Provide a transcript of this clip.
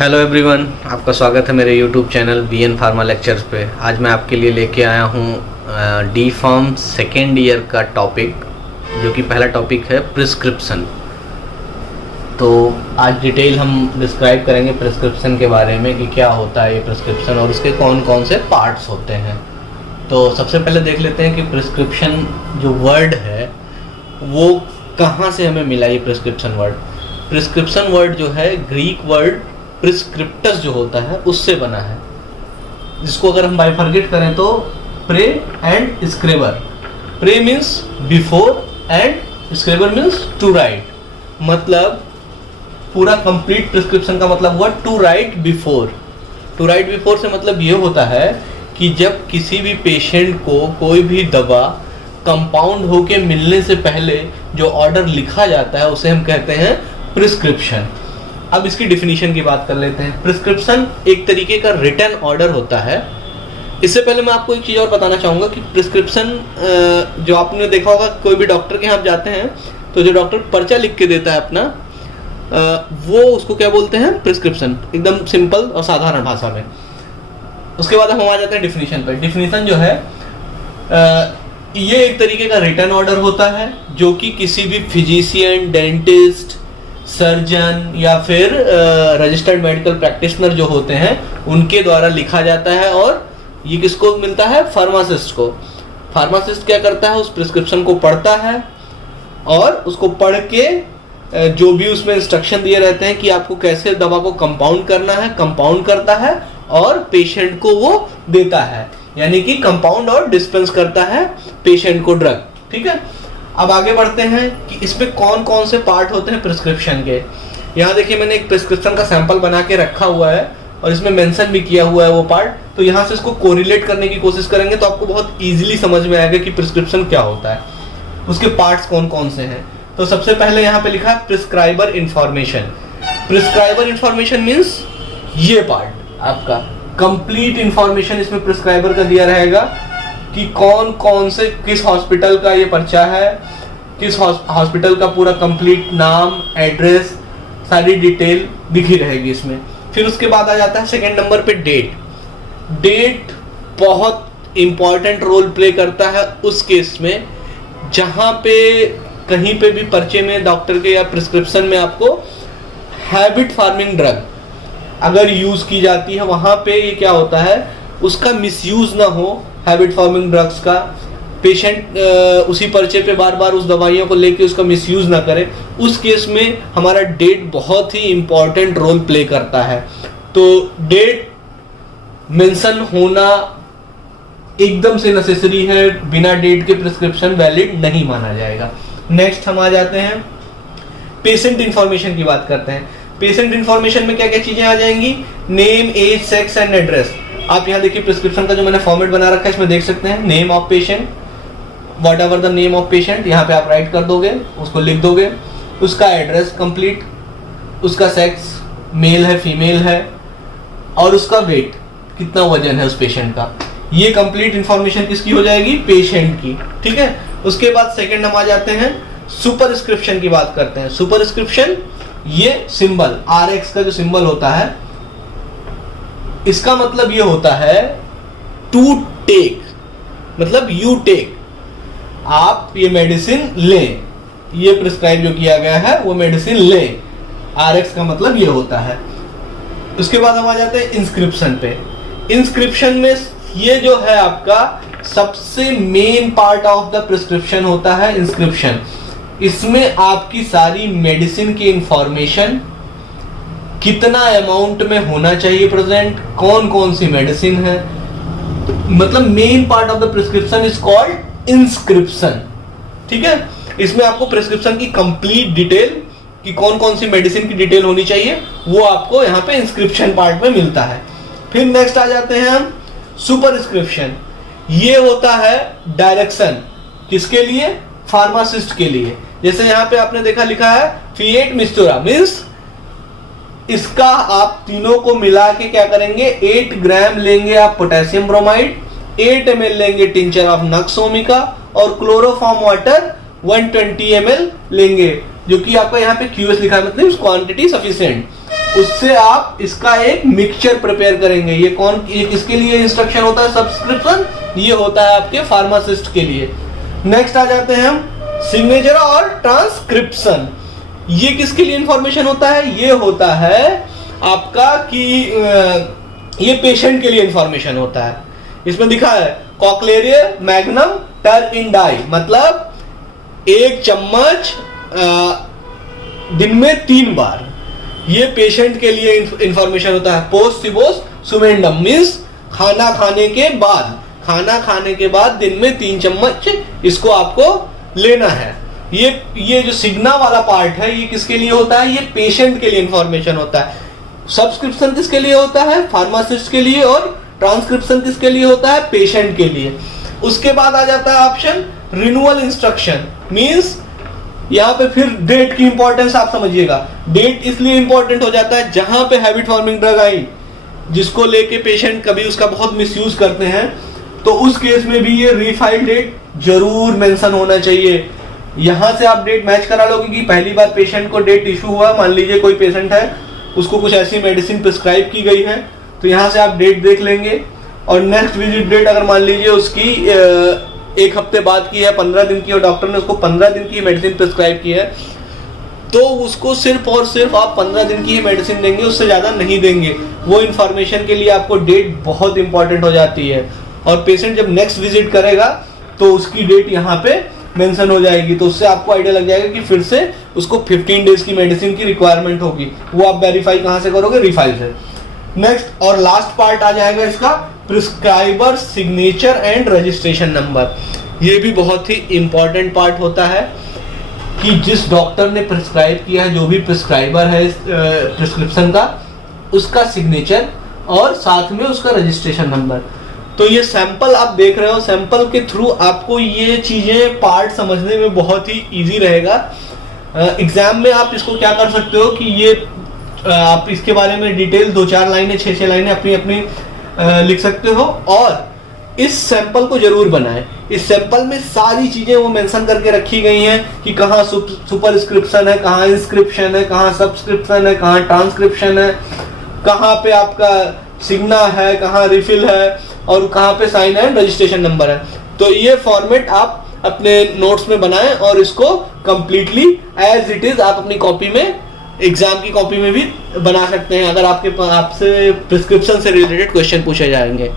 Hello everyone, आपका स्वागत है मेरे YouTube channel BN pharma lectures पे। आज मैं आपके लिए लेके आया हूँ डी फार्म सेकेंड ईयर का टॉपिक, जो कि पहला टॉपिक है प्रिस्क्रिप्शन। तो आज डिटेल हम डिस्क्राइब करेंगे प्रिस्क्रिप्शन के बारे में कि क्या होता है ये प्रिस्क्रिप्शन और उसके कौन कौन से पार्ट्स होते हैं। तो सबसे पहले देख लेते हैं कि प्रिस्क्रिप्शन जो वर्ड है वो कहाँ से हमें मिला। ये प्रिस्क्रिप्शन वर्ड जो है ग्रीक वर्ड प्रिस्क्रिप्टस जो होता है उससे बना है, जिसको अगर हम बाइफर्केट करें तो pre and scriber. Pre means before and scriber means to write. मतलब पूरा कंप्लीट प्रिस्क्रिप्शन का मतलब हुआ to write before. To write before से मतलब ये होता है कि जब किसी भी पेशेंट को कोई भी दवा कंपाउंड होके मिलने से पहले जो ऑर्डर लिखा जाता है उसे हम कहते हैं प्रिस्क्रिप्शन। अब इसकी डिफिनीशन की बात कर लेते हैं। प्रिस्क्रिप्शन एक तरीके का रिटन ऑर्डर होता है। इससे पहले मैं आपको एक चीज़ और बताना चाहूँगा कि प्रिस्क्रिप्शन जो आपने देखा होगा, कोई भी डॉक्टर के यहाँ आप जाते हैं तो जो डॉक्टर पर्चा लिख के देता है अपना, वो उसको क्या बोलते हैं, प्रिस्क्रिप्शन, एकदम सिंपल और साधारण भाषा में। उसके बाद हम आ जाते हैं डिफिनीशन पर। डिफिनीशन जो है ये एक तरीके का रिटन ऑर्डर होता है जो कि किसी भी फिजिशियन, डेंटिस्ट, सर्जन या फिर रजिस्टर्ड मेडिकल प्रैक्टिशनर जो होते हैं उनके द्वारा लिखा जाता है। और ये किसको मिलता है, फार्मासिस्ट को। फार्मासिस्ट क्या करता है, उस प्रिस्क्रिप्शन को पढ़ता है और उसको पढ़ के जो भी उसमें इंस्ट्रक्शन दिए रहते हैं कि आपको कैसे दवा को कंपाउंड करना है, कंपाउंड करता है और पेशेंट को वो देता है, यानी कि कंपाउंड और डिस्पेंस करता है पेशेंट को ड्रग। ठीक है, अब आगे बढ़ते हैं कि इसमें कौन कौन से पार्ट होते हैं प्रिस्क्रिप्शन के। यहाँ देखिए मैंने एक प्रिस्क्रिप्शन का सैंपल बना के रखा हुआ है और इसमें मेंशन भी किया हुआ है वो पार्ट। तो यहाँ से इसको कोरिलेट करने की कोशिश करेंगे तो आपको बहुत इजीली समझ में आएगा कि प्रिस्क्रिप्शन क्या होता है, उसके पार्ट्स कौन कौन से हैं। तो सबसे पहले यहाँ पे लिखा है prescriber information. Prescriber information means ये पार्ट आपका कंप्लीट इंफॉर्मेशन इसमें प्रिस्क्राइबर का दिया रहेगा कि कौन कौन से किस हॉस्पिटल का ये पर्चा है, किस हॉस्पिटल का पूरा कंप्लीट नाम, एड्रेस, सारी डिटेल दिखी रहेगी इसमें। फिर उसके बाद आ जाता है सेकंड नंबर पे डेट। डेट बहुत इंपॉर्टेंट रोल प्ले करता है उस केस में जहां पे कहीं पे भी पर्चे में डॉक्टर के या प्रिस्क्रिप्शन में आपको हैबिट फार्मिंग ड्रग अगर यूज की जाती है, वहां पे ये क्या होता है, उसका मिसयूज ना हो हैबिट फॉर्मिंग ड्रग्स का। पेशेंट उसी पर्चे पे बार बार उस दवाइयों को लेके उसका मिसयूज ना करे, उस केस में हमारा डेट बहुत ही इंपॉर्टेंट रोल प्ले करता है। तो डेट मेंशन होना एकदम से नेसेसरी है, बिना डेट के प्रिस्क्रिप्शन वैलिड नहीं माना जाएगा। नेक्स्ट हम आ जाते हैं पेशेंट इंफॉर्मेशन की बात करते हैं। पेशेंट इंफॉर्मेशन में क्या क्या चीजें आ जाएंगी, name, age, sex and address. आप यहाँ देखिए प्रिस्क्रिप्शन का जो मैंने फॉर्मेट बना रखा है इसमें देख सकते हैं, name of patient, what ever the name of patient, यहाँ पे आप राइट कर दोगे, उसको लिख दोगे, उसका एड्रेस कंप्लीट, उसका सेक्स मेल है फीमेल है और उसका वेट, कितना वजन है उस पेशेंट का। ये कंप्लीट इंफॉर्मेशन किसकी हो जाएगी, पेशेंट की। ठीक है, उसके बाद सेकेंड हम आ जाते हैं सुपरस्क्रिप्शन की बात करते हैं। सुपरस्क्रिप्शन ये सिंबल RX का जो सिंबल होता है, इसका मतलब ये होता है टू टेक, मतलब यू टेक, आप ये मेडिसिन लें, ये प्रिस्क्राइब जो किया गया है वो मेडिसिन लें। RX का मतलब ये होता है। उसके बाद हम आ जाते हैं इंस्क्रिप्शन पे। इंस्क्रिप्शन में ये जो है आपका सबसे main part of the prescription होता है इंस्क्रिप्शन। इसमें आपकी सारी मेडिसिन की इंफॉर्मेशन, कितना अमाउंट में होना चाहिए प्रेजेंट, कौन कौन सी मेडिसिन है, मतलब main part of the prescription is called inscription. ठीक है, इसमें आपको प्रिस्क्रिप्शन की कंप्लीट डिटेल कि कौन कौन सी मेडिसिन की डिटेल होनी चाहिए वो आपको यहाँ पे इंस्क्रिप्शन पार्ट में मिलता है। फिर नेक्स्ट आ जाते हैं हम सुपरस्क्रिप्शन। ये होता है डायरेक्शन, किसके लिए, फार्मासिस्ट के लिए। जैसे यहाँ पे आपने देखा लिखा है फिएट मिक्सचुरा, मीन्स इसका आप तीनों को मिला के क्या करेंगे, 8 ग्राम लेंगे आप पोटेशियम ब्रोमाइड, 8 ml लेंगे टिंचर ऑफ नक्स ओमिका और क्लोरोफॉर्म वाटर 120 ml लेंगे, जो कि आपका यहाँ पे QS लिखा है, मतलब क्वांटिटी सफिशिएंट। उससे आप इसका एक मिक्सचर प्रिपेयर करेंगे। ये किसके लिए इंस्ट्रक्शन होता है सब्सक्रिप्शन, ये होता है आपके फार्मासिस्ट के लिए। नेक्स्ट आ जाते हैं हम सिग्नेचर और ट्रांसक्रिप्शन। ये किसके लिए इंफॉर्मेशन होता है, ये होता है आपका कि ये पेशेंट के लिए इंफॉर्मेशन होता है। इसमें दिखा है कॉकलेरिया मैग्नम टर इन डाई, मतलब 1 चम्मच दिन में 3 बार, ये पेशेंट के लिए इंफॉर्मेशन होता है। पोस्ट सिबोस सुमेंडम मीन्स खाना खाने के बाद दिन में 3 चम्मच इसको आपको लेना है। ये जो सिग्ना वाला पार्ट है ये किसके लिए होता है, ये पेशेंट के लिए इंफॉर्मेशन होता है। सब्सक्रिप्शन किसके लिए होता है, फार्मासिस्ट के लिए, और ट्रांसक्रिप्शन किसके लिए होता है, पेशेंट के लिए। उसके बाद आ जाता है ऑप्शन रिन्यूअल इंस्ट्रक्शन, मींस यहाँ पे फिर डेट की इंपॉर्टेंस आप समझिएगा। डेट इसलिए इंपॉर्टेंट हो जाता है जहां पे हैबिट फॉर्मिंग ड्रग आई जिसको लेके पेशेंट कभी उसका बहुत मिसयूज करते हैं, तो उस केस में भी ये रीफाइल डेट जरूर मेंशन होना चाहिए। यहां से आप डेट मैच करा लोगे कि पहली बार पेशेंट को डेट इशू हुआ, मान लीजिए कोई पेशेंट है उसको कुछ ऐसी मेडिसिन प्रिस्क्राइब की गई है, तो यहाँ से आप डेट देख लेंगे। और नेक्स्ट विजिट डेट अगर मान लीजिए उसकी 1 हफ्ते बाद की है, 15 दिन की, और डॉक्टर ने उसको 15 दिन की मेडिसिन प्रिस्क्राइब की है, तो उसको सिर्फ और सिर्फ आप 15 दिन की ही मेडिसिन देंगे, उससे ज़्यादा नहीं देंगे। वो इन्फॉर्मेशन के लिए आपको डेट बहुत इंपॉर्टेंट हो जाती है। और पेशेंट जब नेक्स्ट विजिट करेगा तो उसकी डेट यहाँ पे मेंशन हो जाएगी, तो उससे आपको आइडिया लग जाएगा कि फिर से उसको 15 डेज की मेडिसिन की रिक्वायरमेंट होगी। वो आप वेरीफाई कहाँ से करोगे, रीफाइल से। नेक्स्ट और लास्ट पार्ट आ जाएगा इसका prescriber signature and registration number. ये भी बहुत ही इंपॉर्टेंट पार्ट होता है कि जिस डॉक्टर ने प्रिस्क्राइब किया है, जो भी प्रिस्क्राइबर है इस प्रिस्क्रिप्शन का, उसका सिग्नेचर और साथ में उसका रजिस्ट्रेशन नंबर। तो ये सैंपल आप देख रहे हो, सैंपल के थ्रू आपको ये चीजें पार्ट समझने में बहुत ही इजी रहेगा। एग्जाम में आप इसको क्या कर सकते हो कि ये आप इसके बारे में डिटेल 2-4 लाइनें 6-6 लाइनें अपनी अपनी लिख सकते हो, और इस सैंपल को जरूर बनाएं। इस सैंपल में सारी चीजें वो मेंशन करके रखी गई हैं कि कहाँ सुपरस्क्रिप्शन है, कहाँ इंस्क्रिप्शन है, कहाँ सब्सक्रिप्शन है, कहाँ ट्रांसक्रिप्शन है, कहाँ पे आपका सिग्ना है, कहाँ रिफिल है, और कहाँ पे साइन एंड रजिस्ट्रेशन नंबर है। तो ये फॉर्मेट आप अपने नोट्स में बनाएं और इसको कंप्लीटली एज इट इज आप अपनी कॉपी में, एग्जाम की कॉपी में भी बना सकते हैं अगर आपसे प्रिस्क्रिप्शन से रिलेटेड क्वेश्चन पूछे जाएंगे।